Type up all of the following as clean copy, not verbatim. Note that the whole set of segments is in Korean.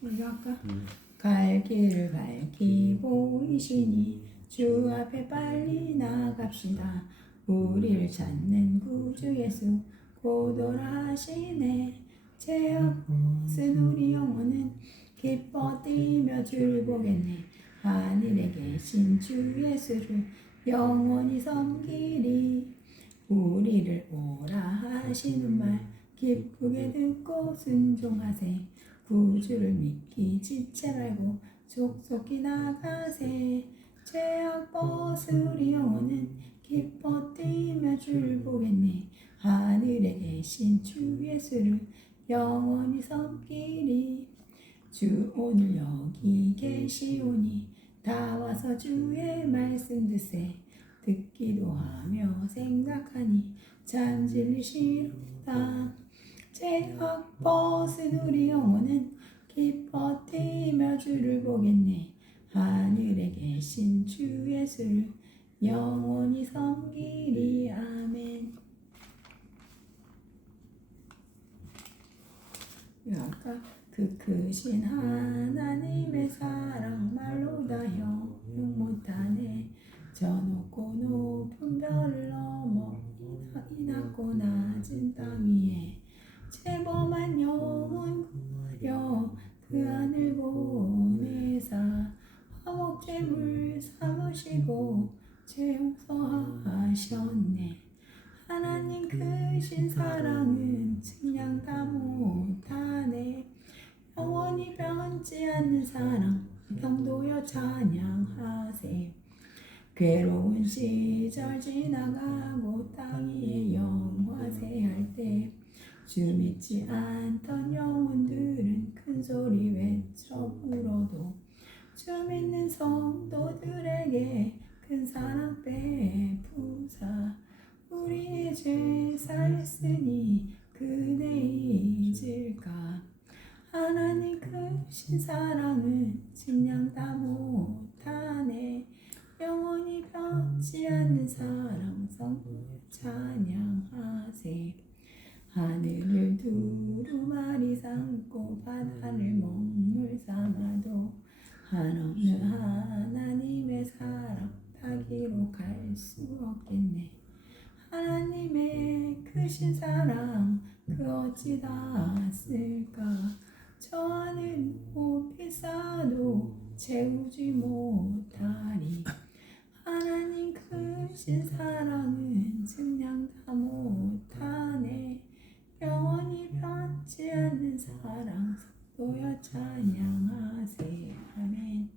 아까 갈 길을 밝히 보이시니 주 앞에 빨리 나갑시다. 우리를 찾는 구주 예수 곧 오라 하시네. 죄악 벗은 우리 영혼은 기뻐 뛰며 주를 보겠네. 하늘에 계신 주 예수를 영원히 섬기리. 우리를 오라 하시는 말 기쁘게 듣고 순종하세. 구주를 믿기 지체 말고 족속히 나가세. 죄악 벗은 우리 영혼은 기뻐 뛰며 주를 보겠네. 하늘에 계신 주 예수를 영원히 섬기리. 주 오늘 여기 계시오니 다 와서 주의 말씀 듣세. 듣기도 하며 생각하니 참 진리시로다. 죄악 벗은 우리 영혼은 기뻐 뛰며 주를 보겠네. 하늘에 계신 주 예수를 영원히 섬기리. 아멘. 아까 그 크신 하나님의 사랑 말로 다 형용 못하네. 저 높고 높은 별을 넘어 이 낮고 낮은 땅 위에 죄범한 영혼 구하려 그 하늘 보내사 화목제물 삼으시고 죄 용서하셨네. 하나님 크신 사랑은 측량 다 못하네. 영원히 변치 않는 사랑 경도여 찬양하세. 괴로운 시절 지나가고 땅 위에 영화세할 때 주 믿지 않던 영혼들은 큰 소리 외쳐 울어도 주 믿는 성도들에게 큰 사랑 베푸사. 우리의 죄 사했으니 그대 잊을까. 하나님 크신 사랑은 측량 다 못하네. 영원히 변치 않는 사랑 성도여 찬양하세. 하늘을 두루마리 삼고 바다를 먹물 삼아도 한없는 하나님의 사랑 다 기록할 수 없겠네. 하나님의 크신 사랑 그 어찌 닿았을까. 저 하늘 높이 쌓아도 채우지 못하리. 하나님 크신 사랑은 측량 다 못하네. 영원히 변치 않는 사랑 성도여 찬양하세. 아멘.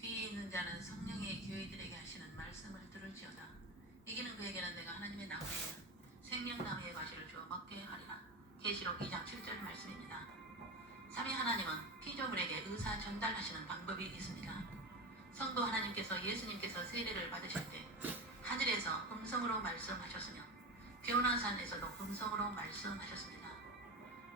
귀에 있는 자는 성령의 교회들에게 하시는 말씀을 들을지어다. 이기는 그에게는 내가 하나님의 나무이며 생명나무의 과실을 주어 먹게 하리라. 계시록 2장 7절 말씀입니다. 삼위 하나님은 피조물에게 의사 전달하시는 방법이 있습니다. 성도 하나님께서 예수님께서 세례를 받으실 때 하늘에서 음성으로 말씀하셨으며 변화산에서도 음성으로 말씀하셨습니다.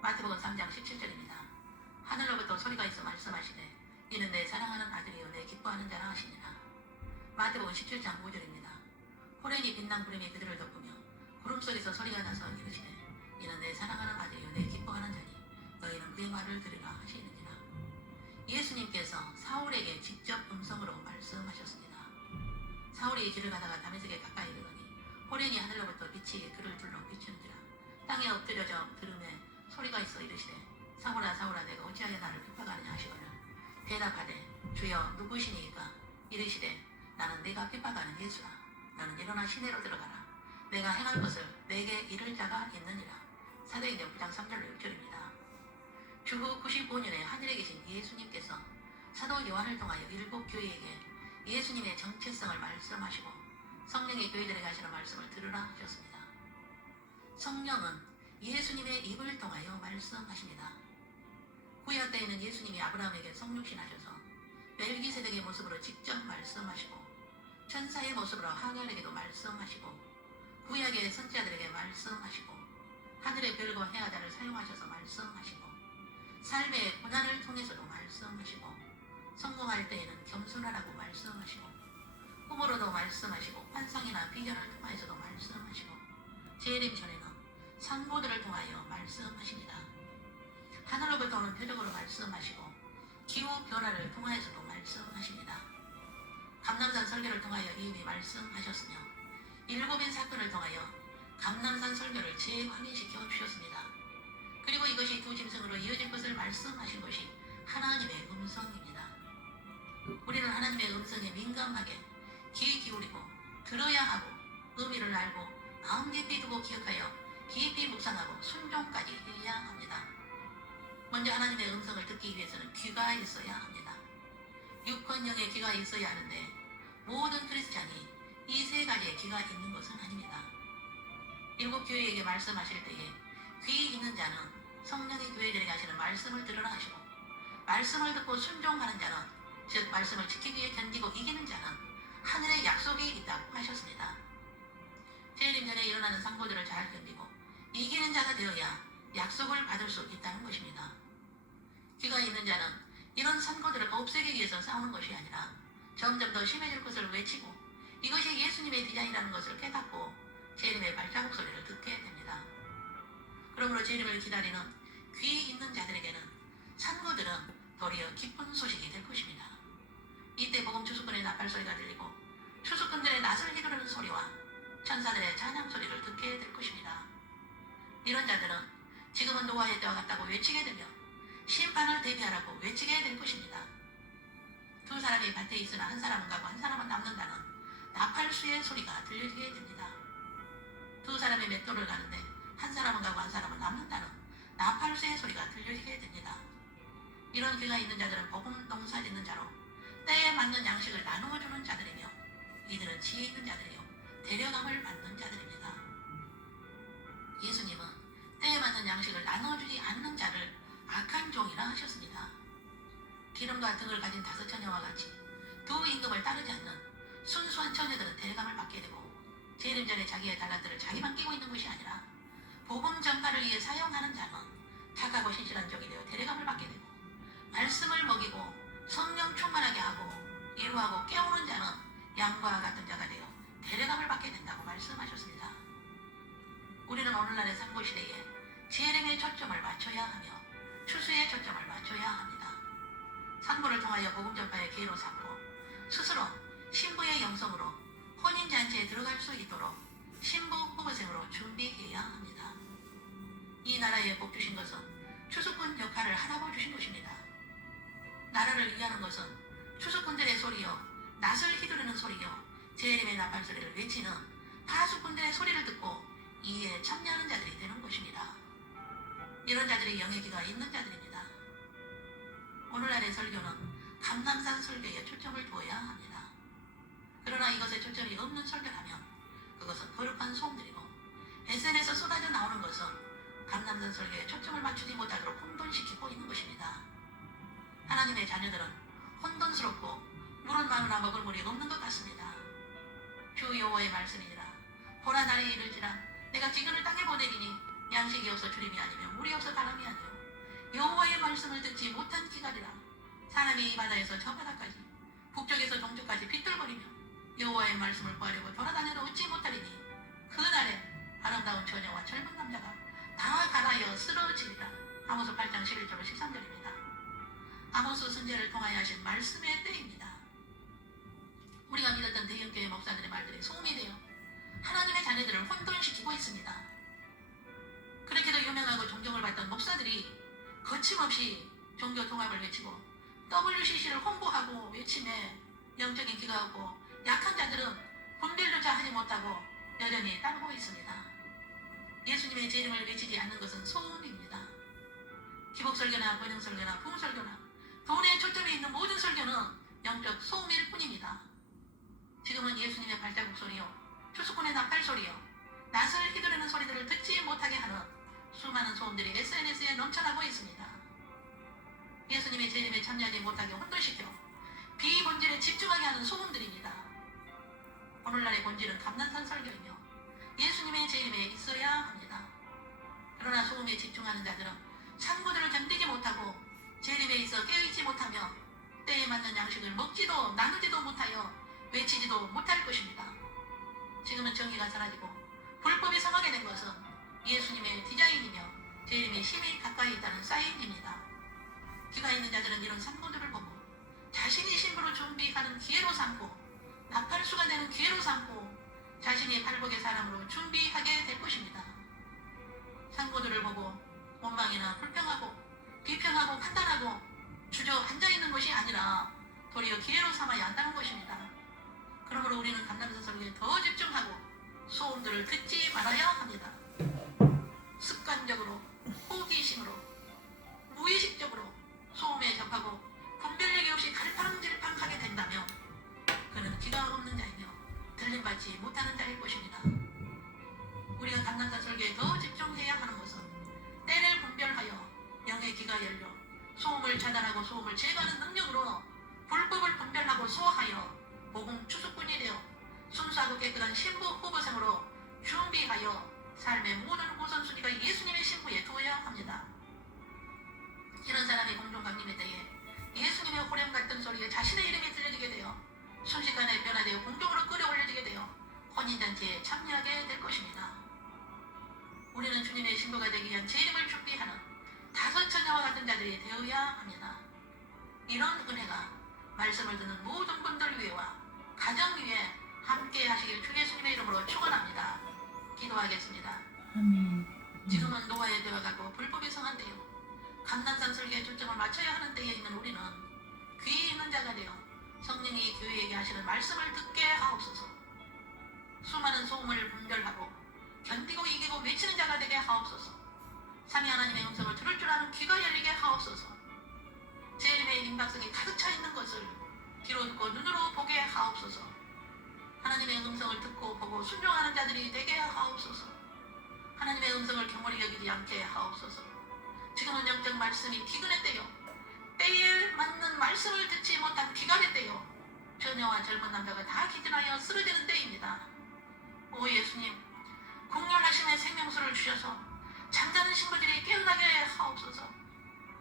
마태복음 3장 17절입니다. 하늘로부터 소리가 있어 말씀하시되 이는 내 사랑하는 아들이요 내 기뻐하는 자라 하시니라. 마태복음 17장 5절입니다. 호련히 빛난 구름이 그들을 덮으며 구름 속에서 소리가 나서 이르시되 이는 내 사랑하는 아들이요 내 기뻐하는 자니 너희는 그의 말을 들으라 하시느니라. 예수님께서 사울에게 직접 음성으로 말씀하셨습니다. 사울이 길을 가다가 다메섹에 가까이 이르더니 호련히 하늘로부터 빛이 그를 둘러 비추는지라. 땅에 엎드려져 들음에 소리가 있어 이르시되 사울아 사울아 내가 어찌하여 나를 핍박하느냐 하시거늘 대답하되 주여 누구시니이까. 이르시되 나는 네가 핍박하는 예수라. 너는 일어나 시내로 들어가라. 내가 행할 것을 내게 이를 자가 있느니라. 사도행전 9장 3절 6절입니다. 주후 95년에 하늘에 계신 예수님께서 사도 요한을 통하여 일곱 교회에게 예수님의 정체성을 말씀하시고 성령의 교회들에게 하시는 말씀을 들으라 하셨습니다. 성령은 예수님의 입을 통하여 말씀하십니다. 구약 때에는 예수님이 아브라함에게 성육신하셔서 멜기세덱의 모습으로 직접 말씀하시고 천사의 모습으로 하갈에게도 말씀하시고 구약의 선지자들에게 말씀하시고 하늘의 별과 해아달을 사용하셔서 말씀하시고 삶의 고난을 통해서도 말씀하시고 성공할 때에는 겸손하라고 말씀하시고 꿈으로도 말씀하시고 환상이나 비전을 통하여서도 말씀하시고 재림 전에는 상고들을 통하여 말씀하십니다. 하늘로부터 오는 표적으로 말씀하시고 기후 변화를 통하여서도 말씀하십니다. 감남산 설교를 통하여 이미 말씀하셨으며 일곱인 사건을 통하여 감남산 설교를 재확인시켜 주셨습니다. 그리고 이것이 두 짐승으로 이어질 것을 말씀하신 것이 하나님의 음성입니다. 우리는 하나님의 음성에 민감하게 귀 기울이고 들어야 하고 의미를 알고 마음 깊이 두고 기억하여 깊이 묵상하고 순종까지 해야 합니다. 먼저 하나님의 음성을 듣기 위해서는 귀가 있어야 합니다. 육권형의 귀가 있어야 하는데 모든 크리스찬이 이 세 가지의 귀가 있는 것은 아닙니다. 일곱 교회에게 말씀하실 때에 귀 있는 자는 성령의 교회들에게 하시는 말씀을 들으라 하시고 말씀을 듣고 순종하는 자는 즉 말씀을 지키기 위해 견디고 이기는 자는 하늘의 약속이 있다고 하셨습니다. 재림 전에 일어나는 상고들을 잘 견디고 이기는 자가 되어야 약속을 받을 수 있다는 것입니다. 귀가 있는 자는 이런 선고들을 없애기 위해서 싸우는 것이 아니라 점점 더 심해질 것을 외치고 이것이 예수님의 디자인이라는 것을 깨닫고 재림의 발자국 소리를 듣게 됩니다. 그러므로 재림을 기다리는 귀 있는 자들에게는 산고들은 도리어 기쁜 소식이 될 것입니다. 이때 복음 추수꾼의 나팔 소리가 들리고 추수꾼들의 낫을 휘두르는 소리와 천사들의 찬양 소리를 듣게 될 것입니다. 이런 자들은 지금은 노아의 때와 같다고 외치게 되며 심판을 대비하라고 외치게 될 것입니다. 두 사람이 밭에 있으나 한 사람은 가고 한 사람은 남는다는 나팔수의 소리가 들려지게 됩니다. 두 사람이 맷돌을 가는데 한 사람은 가고 한 사람은 남는다는 나팔수의 소리가 들려지게 됩니다. 이런 귀가 있는 자들은 복음 농사 짓는 자로 때에 맞는 양식을 나누어 주는 자들이며 이들은 지혜 있는 자들이요 데려감을 받는 자들입니다. 예수님은 때에 맞는 양식을 나눠주지 않는 자를 악한 종이라 하셨습니다. 기름과 등을 가진 5 처녀와 같이 두 임금을 따르지 않는 순수한 처녀들은 데려감을 받게 되고 재림 전에 자기의 달란트를 자기만 끼고 있는 것이 아니라 복음 전파를 위해 사용하는 자는 착하고 신실한 종이 되어 데려감을 받게 되고 말씀을 먹이고 성령 충만하게 하고 이루하고 깨우는 자는 양과 같은 자가 되어 데려감을 받게 된다고 말씀하셨습니다. 우리는 오늘날의 상고시대에 재림의 초점을 맞춰야 하며 추수의 초점을 맞춰야 합니다. 상고를 통하여 복음 전파의 기회로 삼고 스스로 신부의 영성으로 혼인잔치에 들어갈 수 있도록 신부 후보생으로 준비해야 합니다. 이 나라에 복 주신 것은 추수꾼 역할을 하라고 주신 것입니다. 나라를 위하는 것은 추수꾼들의 소리요 낫을 휘두르는 소리요 재림의 나팔 소리를 외치는 파수꾼들의 소리를 듣고 이에 참여하는 자들이 되는 것입니다. 이런 자들이 영의 귀가 있는 자들입니다. 오늘날의 설교는 감남산 설교에 초점을 두어야 합니다. 그러나 이것에 초점이 없는 설교라면 그것은 거룩한 소음들이고 SNS에서 쏟아져 나오는 것은 감남산 설교에 초점을 맞추지 못하도록 혼돈시키고 있는 것입니다. 하나님의 자녀들은 혼돈스럽고 물은 많으나 먹을 물이 없는 것 같습니다. 주 여호와의 말씀이니라 보라 날이 이르지라 내가 기근을 땅에 보내리니 양식이 없어 주림이 아니며 물이 없어 바람이 아니요 여호와의 말씀을 듣지 못한 기갈이라 사람이 이 바다에서 저 바다까지 북쪽에서 동쪽까지 비틀거리며 여호와의 말씀을 구하려고 돌아다녀도 얻지 못하리니 그날에 아름다운 처녀와 젊은 남자가 다 갈아여 쓰러지리라. 아모스 8장 11절로 13절입니다. 아모스 선지자를 통하여 하신 말씀의 때입니다. 우리가 믿었던 대형교회 목사들의 말들이 소음이 되어 하나님의 자녀들을 혼돈시키고 있습니다. 그렇게도 유명하고 존경을 받던 목사들이 거침없이 종교 통합을 외치고 WCC를 홍보하고 외침에 영적인 귀가 없고 약한 자들은 분별조차 하지 못하고 여전히 따르고 있습니다. 예수님의 재림을 외치지 않는 것은 소음입니다. 기복설교나 번영설교나 부흥설교나 돈에 초점이 있는 모든 설교는 영적 소음일 뿐입니다. 지금은 예수님의 발자국 소리요 추수꾼의 나팔 소리요 낫을 휘두르는 소리들을 듣지 못하게 하는 수많은 소음들이 SNS에 넘쳐나고 있습니다. 예수님의 재림에 참여하지 못하게 혼돈시켜 비본질에 집중하게 하는 소음들입니다. 오늘날의 본질은 감난산 설교이며 예수님의 재림에 있어야 합니다. 그러나 소음에 집중하는 자들은 상고들을 견디지 못하고 재림에 있어 깨어있지 못하며 때에 맞는 양식을 먹지도 나누지도 못하여 외치지도 못할 것입니다. 지금은 정의가 사라지고 불법이 성하게 된 것은 예수님의 디자인이며 재림의 힘이 가까이 있다는 사인입니다. 귀가 있는 자들은 이런 상고들을 보고 자신이 신부로 준비하는 기회로 삼고 나팔수가 되는 기회로 삼고 자신이 발복의 사람으로 준비하게 될 것입니다. 상고들을 보고 원망이나 불평하고 비평하고 판단하고 주저앉아 있는 것이 아니라 도리어 기회로 삼아야 한다는 것입니다. 그러므로 우리는 감람산 설교에 더 집중하고 소음들을 듣지 말아야 합니다. 습관적으로 호기심으로 무의식적으로 소음에 접하고 분별력이 없이 갈팡질팡하게 된다면 그는 귀가 없는 자이며 들림받지 못하는 자일 것입니다. 우리가 감람산 설교에 더 집중해야 하는 것은 때를 분별하여 영의 귀가 열려 소음을 차단하고 소음을 제거하는 능력으로 불법을 분별하고 소화하여 복음 추수꾼이 되어 순수하고 깨끗한 신부 후보생으로 준비하여 삶의 모든 우선순위가 예수님의 신부에 두어야 합니다. 이런 사람이 공중 강림의 때에 예수님의 호령 같은 소리에 자신의 이름이 들려지게 되어 순식간에 변화되어 공중으로 끌어올려지게 되어 혼인잔치에 참여하게 될 것입니다. 우리는 주님의 신부가 되기 위한 재림을 준비하는 다섯 처녀와 같은 자들이 되어야 합니다. 이런 은혜가 말씀을 듣는 모든 분들 위에와 가정 위에 함께 하시길 주 예수님의 이름으로 축원합니다. 기도하겠습니다. 아멘. 지금은 노아의 때와 같고 불법이 성한 때요 감람산 설교에 초점을 맞춰야 하는 때에 있는 우리는 귀 있는 자가 되어 성령이 교회에게 하시는 말씀을 듣게 하옵소서. 수많은 소음을 분별하고 견디고 이기고 외치는 자가 되게 하옵소서. 삼위 하나님의 음성을 들을 줄 아는 귀가 열리게 하옵소서. 재림의 임박성이 가득 차 있는 것을 귀로 듣고 눈으로 보게 하옵소서. 하나님의 음성을 듣고 보고 순종하는 자들이 되게 하옵소서. 하나님의 음성을 경홀히 여기지 않게 하옵소서. 지금은 영적 말씀이 기근의 때요 때에 맞는 말씀을 듣지 못한 비관의 때요 처녀와 젊은 남자가 다 기진하여 쓰러지는 때입니다. 오 예수님, 공렬하심의 생명수를 주셔서 잠자는 신부들이 깨어나게 하옵소서.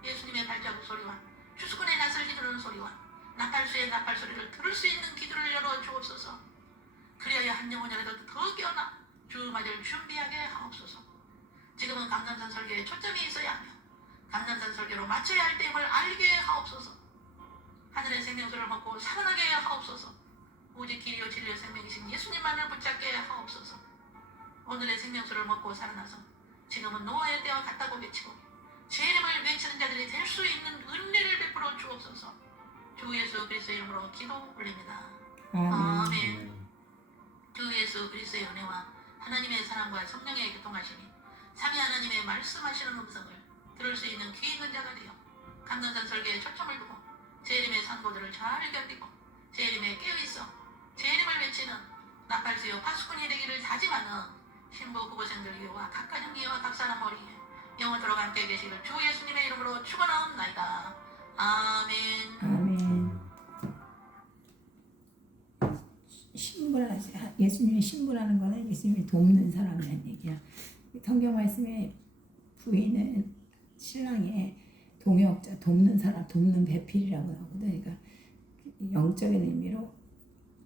예수님의 발자국 소리와 추수꾼의 낯을 휘두르는 소리와 나팔수의 나팔 소리를 들을 수 있는 귀들을 열어 주옵소서. 그리하여 한 영혼이라도 더 깨어나 주 맞을 준비하게 하옵소서. 지금은 감람산 설교에 초점이 있어야 하며 감람산 설교로 맞춰야 할 때임을 알게 하옵소서. 하늘의 생명수를 먹고 살아나게 하옵소서. 오직 길이요 진리요 생명이신 예수님만을 붙잡게 하옵소서. 오늘의 생명수를 먹고 살아나서 지금은 노아의 때와 같다고 외치고 제 이름을 외치는 자들이 될 수 있는 은혜를 베풀어 주옵소서. 주 예수 그리스도의 이름으로 기도 올립니다. 아멘. 주 예수 그리스도의 은혜와 하나님의 사랑과 성령의 교통하심이 삼위 하나님의 말씀하시는 음성을 들을 수 있는 귀 있는 자가 되어 감람산 설교에 초점을 두고 재림의 선고들을 잘 견디고 재림에 깨어있어 재림을 외치는 나팔수요 파수꾼이 되기를 다짐하는 신부 후보생들 위와 각 가정 위와 각 사람 머리에 영원토록 함께 계시기를 주 예수님의 이름으로 축원하옵나이다. 아멘. 아멘. 신부라 예수님의 신부라는 거는 예수님이 돕는 사람이라는 얘기야. 성경 말씀에 부인은 신랑의 동역자, 돕는 사람, 돕는 배필이라고 나오거든. 그러니까 영적인 의미로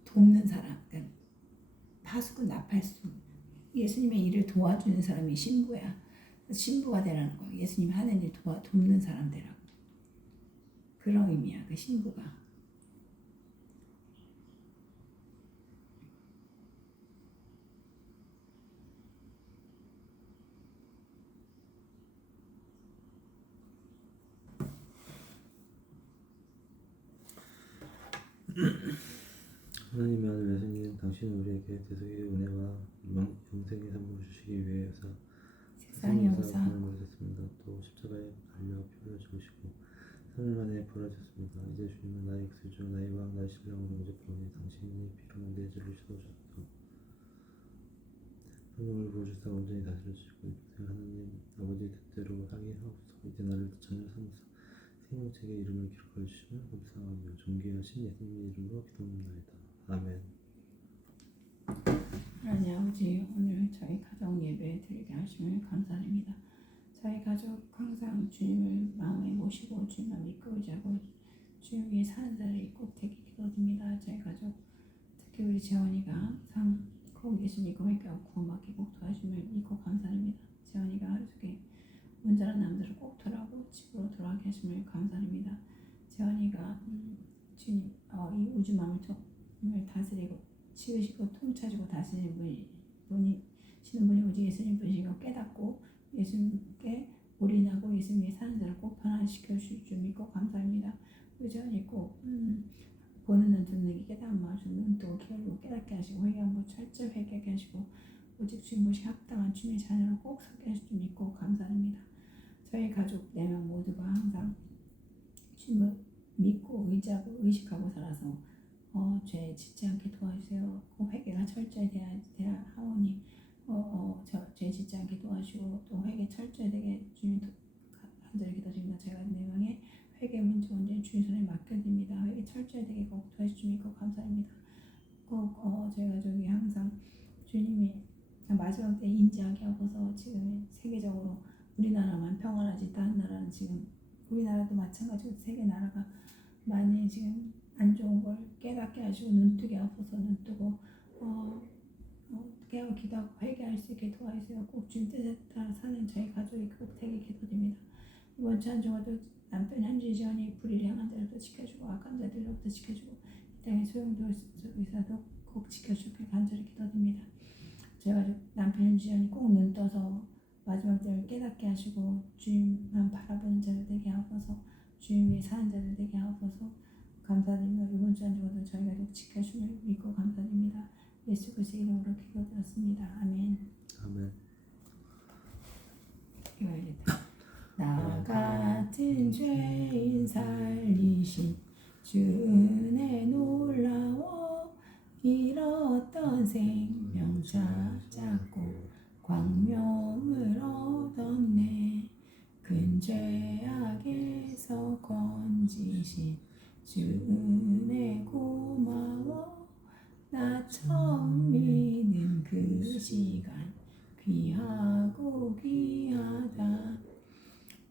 돕는 사람, 그러니까 파수꾼, 나팔수. 예수님의 일을 도와주는 사람이 신부야. 신부가 되라는 거야. 예수님 하는 일 돕는 사람 되라고. 그런 의미야, 그 신부가. 하나님의 아들 예수님, 당신은 우리에게 대속의 은혜와 영생의 선물을 주시기 위해서 세상에 오사 고난을 받으셨습니다. 또 십자가에 달려 피를 주시고 3일 만에 부활하셨습니다. 이제 주님은 나의 구세주, 나의 왕, 나의 신랑으로 영접하오니 당신이 피로 내 죄를 씻어주소서. 성령을 부어주사 온전히 다스려 주시고 이곳에 하나님 아버지 뜻대로 하게 하옵소서. 이제 나를 자녀 삼으사 생명책의 이름을 기록하여 주시면 감사하며 존귀하신 예수님의 이름으로 기도합니다. 아멘. 하나님 아버지, 오늘 저희 가정 예배 드리게 하심을 감사드립니다. 저희 가족 항상 주님을 마음에 모시고 주님만 믿고 의지하고 주님 위에 사는 자들이 꼭 되게 기도드립니다. 저희 가족 특히 우리 재원이가 항상 꼭 예수 믿고 회개하고 구원받게 꼭 도와주심을 믿고 감사드립니다. 재원이가 하루속에 온전한 남자를 꼭 돌아오고 집으로 돌아가게 하심을 감사드립니다. 재원이가 주님 이 우주 만물을 다스리고 치우시고 통치하시고 다스리는 분이시는 분이 오직 예수님 분이신 걸 깨닫고 예수님께 올인하고 예수님의 사는 자를 꼭 변화시켜 주실 줄 믿고 감사합니다. 우리 재원이 꼭 보는 눈 듣는 귀 깨닫는 마음 눈도 기울이고 깨닫게 하시고 회개한 것 철저히 회개하게 하시고 오직 주님 보시기 합당한 주님의 자녀로 꼭 서게 하실 줄 믿고 감사드립니다. 저희 가족 4명 모두가 항상 주님을 믿고 의지하고 의식하고 살아서 죄 짓지 않게 도와주세요. 꼭 회개가 철저히 돼야 하오니 죄 짓지 않게 도와주시고 또 회개 철저히 되게 주님 간절히 기도드립니다. 제가 4명의 회개 문제 온전히 주님 손에 맡겨드립니다. 회개 철저히 되게 꼭 도와주실 줄 믿고 감사합니다. 꼭 저희 가족이 항상 주님이 마지막 때 인지하게 하고서 지금 세계적으로 우리나라만 평안하지 다른 나라는 지금 우리나라도 마찬가지고 세계 나라가 많이 지금 안 좋은 걸 깨닫게 하시고 눈뜨게 하고서 눈뜨고 깨어 기도하고 회개할 수 있게 도와주세요. 꼭 주님 뜻에 따라 사는 저희 가족이 꼭 되게 기도드립니다. 이번 주 한 주간도 남편 현지 지원이 불의를 향한 자들부터 지켜주고 악한 자들로부터 지켜주고 이 땅의 소용돌이 의사도 꼭 지켜주길 간절히 기도드립니다. 저희 가족 남편 현지 지원이 꼭 눈 떠서 마지막 때를 깨닫게 하시고 주님만 바라보는 자들 되게 하셔서 주님 위에 사는 자들 되게 하셔서 감사드리며 이번 주 한 주간도 저희 가족 지켜주심을 믿고 감사드립니다. 예수 그리스도의 이름으로 기도드렸습니다. 아멘. 아멘. 이거야겠다. 나 같은 죄인 살리신 주 은혜 놀라워 잃었던 생명 찾았고 광명을 얻었네. 큰 죄악에서 건지신 주 은혜 고마워. 나 처음 믿는 그 시간 귀하고 귀하다.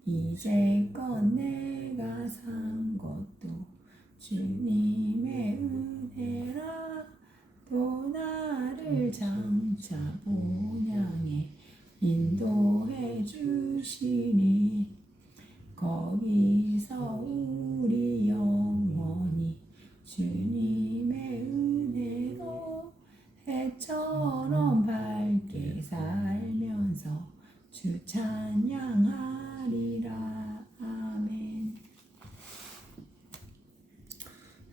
이제껏 내가 산 것도 주님의 은혜라. 또 나를 장차 본향에 인도해 주시니 거기서 우리 영원히 주님의 은혜로 해처럼 밝게 살면서 주 찬양하리라. 아멘.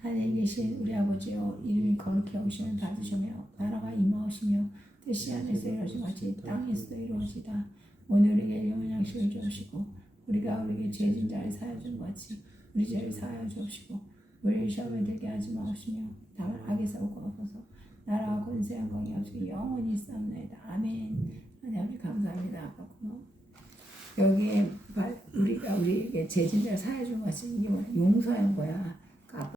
하늘에 계신 우리 아버지여 이름이 거룩히 여기시면 받으시며 나라가 임하오시며 뜻이 하늘에서 이루어진 같이 땅에서도 이루어지다. 오늘 우리에게 영원한 양식을 주옵시고 우리가 우리에게 죄진 자를 사하여 준 같이 우리 죄를 사하여 주옵시고 우리를 시험에 들게 하지 마옵시며 다만 악에서 구하소서. 나라와 권세 영광이 아버지께 영원히 있사옵나이다. 아멘. 하나님 아버지 감사합니다. 아빠 고마워. 여기에 우리가 우리에게 죄진 자를 사하여 준 것이 이게 뭐야? 용서한 거야.